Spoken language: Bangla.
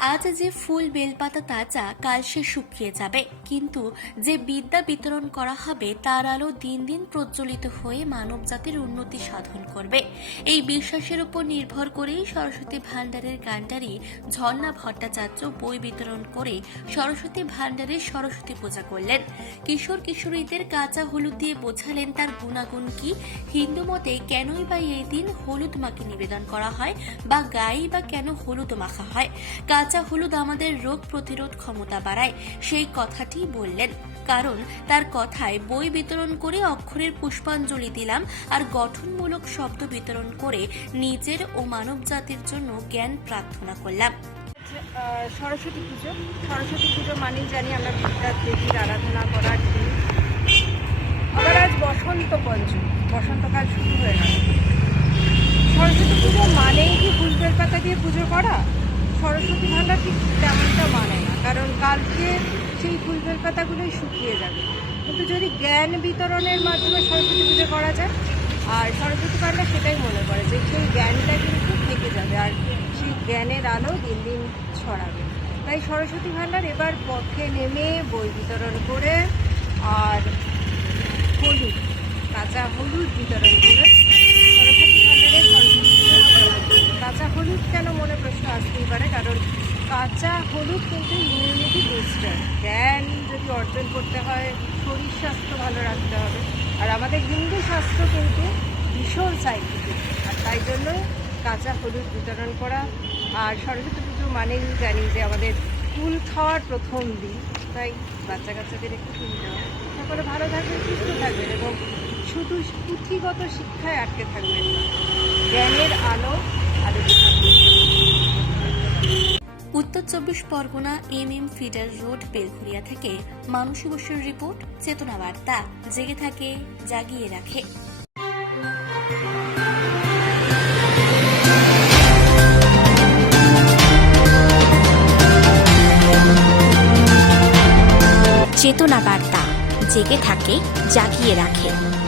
আজ যে ফুল বেলপাতা তাজা, কাল সে শুকিয়ে যাবে। কিন্তু যে বিদ্যা বিতরণ করা হবে, তার আলো দিন দিন প্রজ্বলিত হয়ে মানব জাতির উন্নতি সাধন করবে। এই বিশ্বাসের উপর নির্ভর করেই সরস্বতী ভাণ্ডারের গান্ডারি ঝর্ণা ভট্টাচার্য বই বিতরণ করে সরস্বতী ভাণ্ডারের সরস্বতী পূজা করলেন। কিশোর কিশোরীদের কাঁচা হলুদ দিয়ে বোঝালেন তার গুণাগুণ কি। হিন্দু মতে কেনই বা এই দিন হলুদ মাকে নিবেদন করা হয় বা গায়ে বা কেন হলুদ মাখা হয়? কাঁচা হলুদ আমাদের রোগ প্রতিরোধ ক্ষমতা বাড়ায়। সেই কথাটি বললেন। কারণ তার কথায় বই বিতরণ করে অক্ষরের পুষ্পাঞ্জলি দিলাম আর গঠনমূলক শব্দ বিতরণ করে নিজের ও মানব জাতির জন্য জ্ঞান প্রার্থনা করলাম। সরস্বতী পুজো। সরস্বতী পুজো মানেই জানি আমরা বিদ্যার দেবীর আরাধনা করার দিন আবার আজ বসন্ত পঞ্চম। বসন্তকাল শুরু হয়ে গেল। সরস্বতী পুজো মানেই কি ফুল বেলপাতা দিয়ে পুজো করা? সরস্বতী ভাণ্ডার ঠিক তেমনটা মানে না, কারণ কালকে সেই ফুল পাতাগুলোই শুকিয়ে যাবে। কিন্তু যদি জ্ঞান বিতরণের মাধ্যমে সরস্বতী পুজো করা যায়, আর সরস্বতী ভাণ্ডার সেটাই মনে করে যে সেই জ্ঞানটা কিন্তু থেকে যাবে, আর সেই জ্ঞানের আলো দিন দিন ছড়াবে। তাই সরস্বতী ভাণ্ডার এবার পথে নেমে বই বিতরণ করে, আর হলুদ, কাঁচা হলুদ বিতরণ করে সরস্বতী ভাণ্ডারে সরস্বতী পুজো পালন করবে। কাঁচা হলুদ কেন মনে প্রশ্ন আসতেই পারে কারণ কাঁচা, হলুদ কিন্তু ইমিউনিটি বুস্টার জ্ঞান যদি অর্জন করতে হয়, শরীর স্বাস্থ্য ভালো রাখতে হবে। আর আমাদের হিন্দু স্বাস্থ্য কিন্তু ভীষণ সাইন্টিফিক আর তাই জন্য কাঁচা, হলুদ বিতরণ করা। আর সরস্বতী পুজো মানেই জানি যে আমাদের ফুল খাওয়ার প্রথম দিন। তাই বাচ্চা কাচ্চাদের একটু ফুল দেওয়া। সকলে ভালো থাকবেন, সুস্থ থাকবেন এবং শুধু পুঁথিগত শিক্ষায় আটকে থাকবেন না। জ্ঞানের আলো উত্তর চব্বিশ Pargana M M feeder road Belgharia থেকে মানুষ বসুর রিপোর্ট, চেতনা বার্তা। জেগে থাকে, জাগিয়ে রাখে। চেতনা বার্তা। জেগে থাকে, জাগিয়ে রাখে।